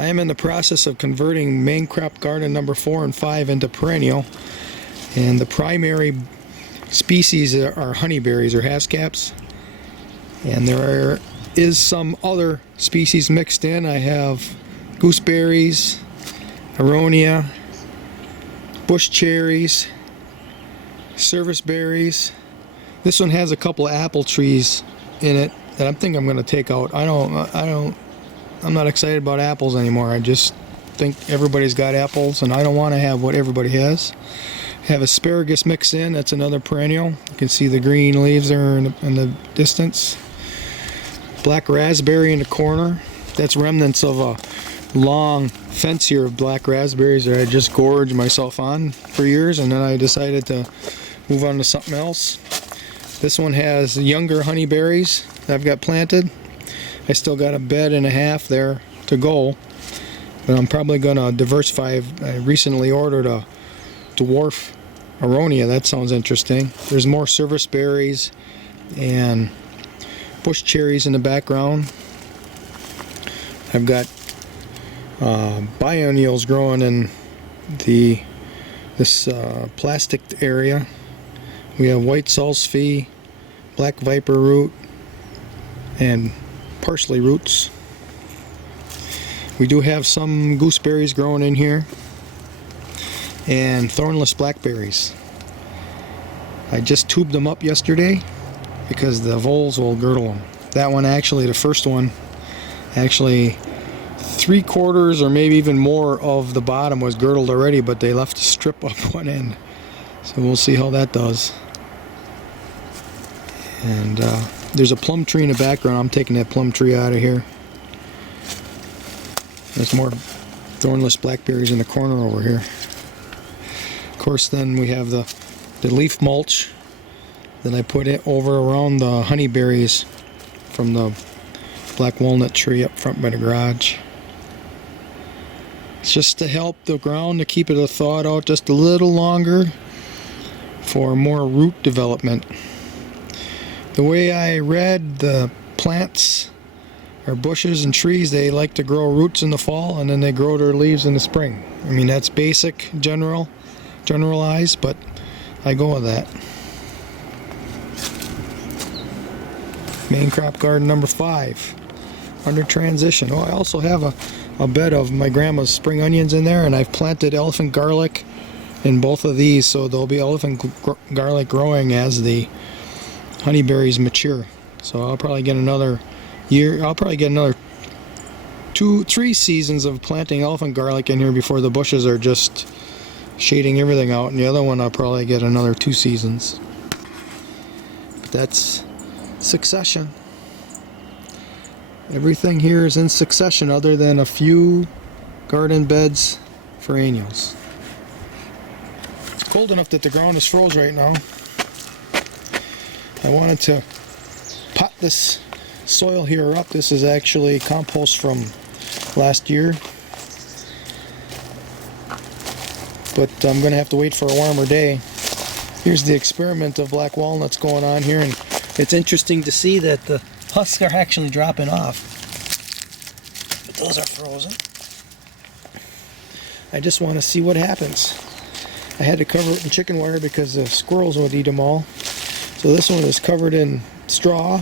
I am in the process of converting main crop garden number 4 and 5 into perennial, and the primary species are honeyberries or hascaps, and there is some other species mixed in. I have gooseberries, aronia, bush cherries, service berries. This one has a couple of apple trees in it that I think I'm going to take out. I'm not excited about apples anymore. I just think everybody's got apples, and I don't want to have what everybody has. I have asparagus mixed in. That's another perennial. You can see the green leaves there in the distance. Black raspberry in the corner. That's remnants of a long fence here of black raspberries that I just gorged myself on for years, and then I decided to move on to something else. This one has younger honeyberries that I've got planted. I still got a bed and a half there to go, but I'm probably going to diversify. I recently ordered a dwarf aronia. That sounds interesting. There's more service berries and bush cherries in the background. I've got biennials growing in this plastic area. We have white salsify, black viper root, and parsley roots. We do have some gooseberries growing in here, and thornless blackberries. I just tubed them up yesterday because the voles will girdle them. That one actually, the first one, actually 3/4 or maybe even more of the bottom was girdled already, but they left a strip up one end. So we'll see how that does. And there's a plum tree in the background. I'm taking that plum tree out of here. There's more thornless blackberries in the corner over here. Of course, then we have the leaf mulch that I put it over around the honeyberries from the black walnut tree up front by the garage. It's just to help the ground to keep it thawed out just a little longer for more root development. The way I read, the plants or bushes and trees, they like to grow roots in the fall and then they grow their leaves in the spring. I mean, that's basic, generalized, but I go with that. Main crop garden number 5, under transition. Oh, I also have a bed of my grandma's spring onions in there, and I've planted elephant garlic in both of these, so there'll be elephant garlic growing as the honeyberries mature. So I'll probably get another year. I'll probably get another 2-3 seasons of planting elephant garlic in here before the bushes are just shading everything out, and the other one I'll probably get another 2 seasons. But that's succession. Everything here is in succession other than a few garden beds for annuals. It's cold enough that the ground is froze right now. I wanted to pot this soil here up. This is actually compost from last year, but I'm going to have to wait for a warmer day. Here's the experiment of black walnuts going on here, and it's interesting to see that the husks are actually dropping off, but those are frozen. I just want to see what happens. I had to cover it in chicken wire because the squirrels would eat them all. So this one is covered in straw.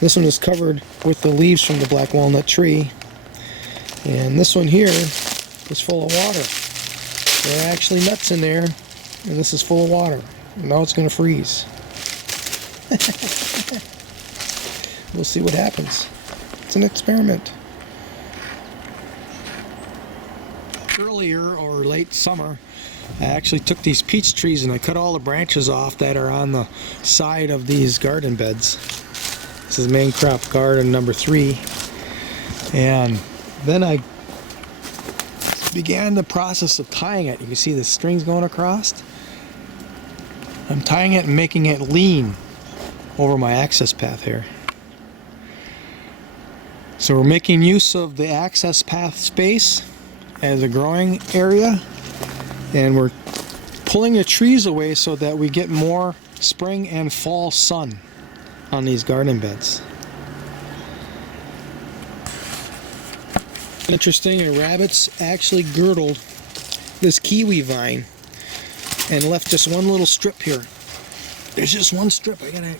This one is covered with the leaves from the black walnut tree. And this one here is full of water. There are actually nuts in there, and this is full of water. And now it's going to freeze. We'll see what happens. It's an experiment. Earlier or late summer, I actually took these peach trees and I cut all the branches off that are on the side of these garden beds. This is main crop garden number 3. And then I began the process of tying it. You can see the strings going across. I'm tying it and making it lean over my access path here. So we're making use of the access path space as a growing area, and we're pulling the trees away so that we get more spring and fall sun on these garden beds. Interesting, and rabbits actually girdled this kiwi vine and left just one little strip here. There's just one strip. I gotta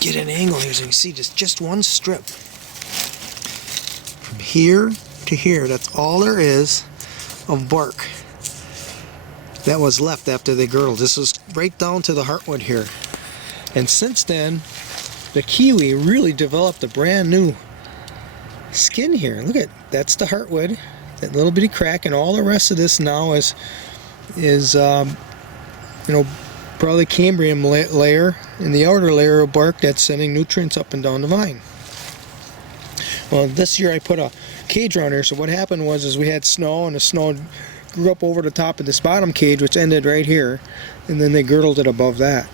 get an angle here so you can see just one strip. From here to here, that's all there is of bark that was left after they girdled. This was right down to the heartwood here. And since then, the kiwi really developed a brand new skin here. Look at, that's the heartwood, that little bitty crack, and all the rest of this now is you know, probably Cambrian layer in the outer layer of bark that's sending nutrients up and down the vine. Well, this year I put a cage around here, so what happened was is we had snow, and the snow grew up over the top of this bottom cage, which ended right here, and then they girdled it above that.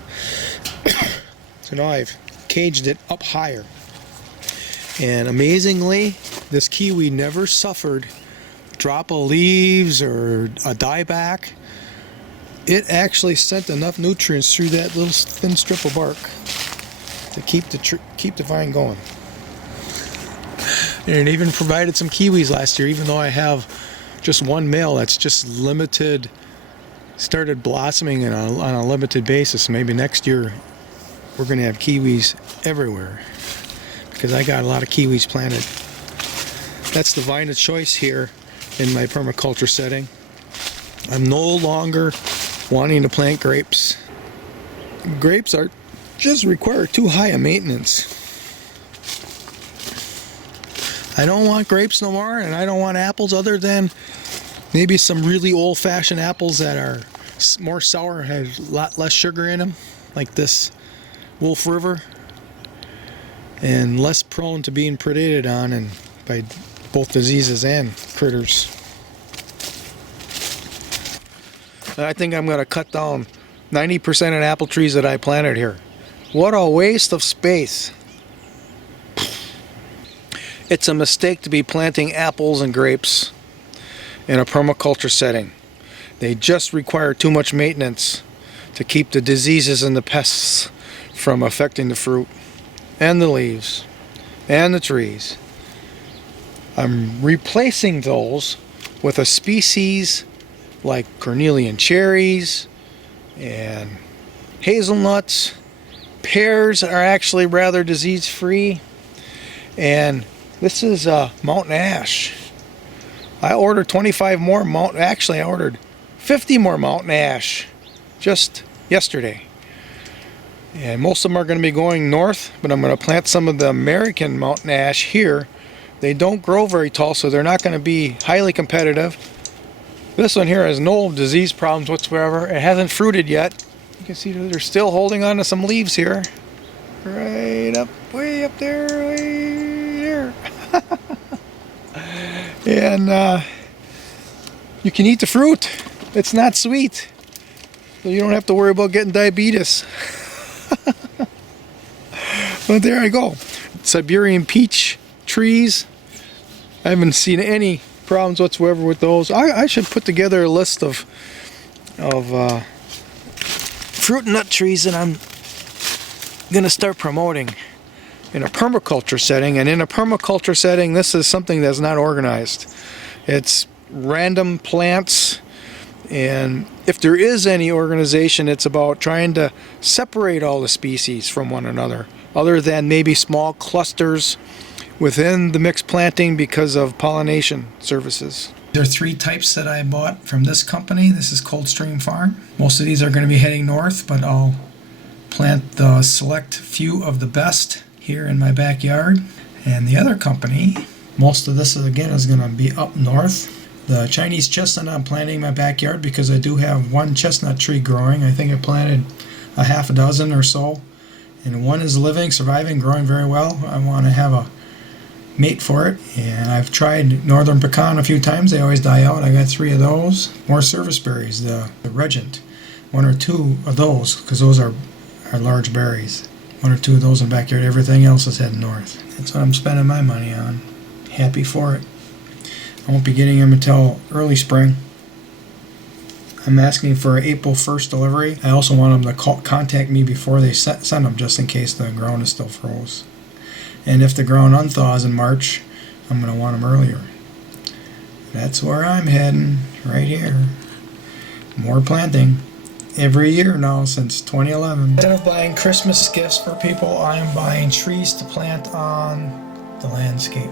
So now I've caged it up higher. And amazingly, this kiwi never suffered a drop of leaves or a dieback. It actually sent enough nutrients through that little thin strip of bark to keep the vine going. And it even provided some kiwis last year, even though I have just one male that's just limited, started blossoming on a limited basis. Maybe next year we're going to have kiwis everywhere, because I got a lot of kiwis planted. That's the vine of choice here in my permaculture setting. I'm no longer wanting to plant grapes. Grapes are just require too high a maintenance. I don't want grapes no more, and I don't want apples other than maybe some really old-fashioned apples that are more sour, have a lot less sugar in them, like this Wolf River, and less prone to being predated on and by both diseases and critters. I think I'm going to cut down 90% of apple trees that I planted here. What a waste of space. It's a mistake to be planting apples and grapes in a permaculture setting. They just require too much maintenance to keep the diseases and the pests from affecting the fruit and the leaves and the trees. I'm replacing those with a species like cornelian cherries and hazelnuts. Pears are actually rather disease-free, and this is mountain ash. I ordered 25 more I ordered 50 more mountain ash just yesterday. And most of them are going to be going north, but I'm going to plant some of the American mountain ash here. They don't grow very tall, so they're not going to be highly competitive. This one here has no disease problems whatsoever. It hasn't fruited yet. You can see that they're still holding on to some leaves here. Right up, way up there, way there. And you can eat the fruit. It's not sweet, so you don't have to worry about getting diabetes. But there I go. Siberian peach trees. I haven't seen any problems whatsoever with those. I should put together a list of fruit and nut trees that I'm gonna start promoting in a permaculture setting. And in a permaculture setting, this is something that's not organized. It's random plants, and if there is any organization, it's about trying to separate all the species from one another, other than maybe small clusters within the mixed planting because of pollination services. There are 3 types that I bought from this company. This is Coldstream Farm. Most of these are going to be heading north, but I'll plant the select few of the best here in my backyard. And the other company, most of this again is going to be up north. The Chinese chestnut I'm planting in my backyard because I do have one chestnut tree growing. I think I planted a half a dozen or so, and one is living, surviving, growing very well. I want to have a mate for it, and I've tried northern pecan a few times. They always die out. I got 3 of those. More service berries, the regent, 1 or 2 of those, because those are large berries. 1 or 2 of those in the backyard. Everything else is heading north. That's what I'm spending my money on. Happy for it. I won't be getting them until early spring. I'm asking for an April 1st delivery. I also want them to contact me before they send them, just in case the ground is still froze. And if the ground unthaws in March, I'm going to want them earlier. That's where I'm heading, right here. More planting. Every year now since 2011. Instead of buying Christmas gifts for people, I am buying trees to plant on the landscape.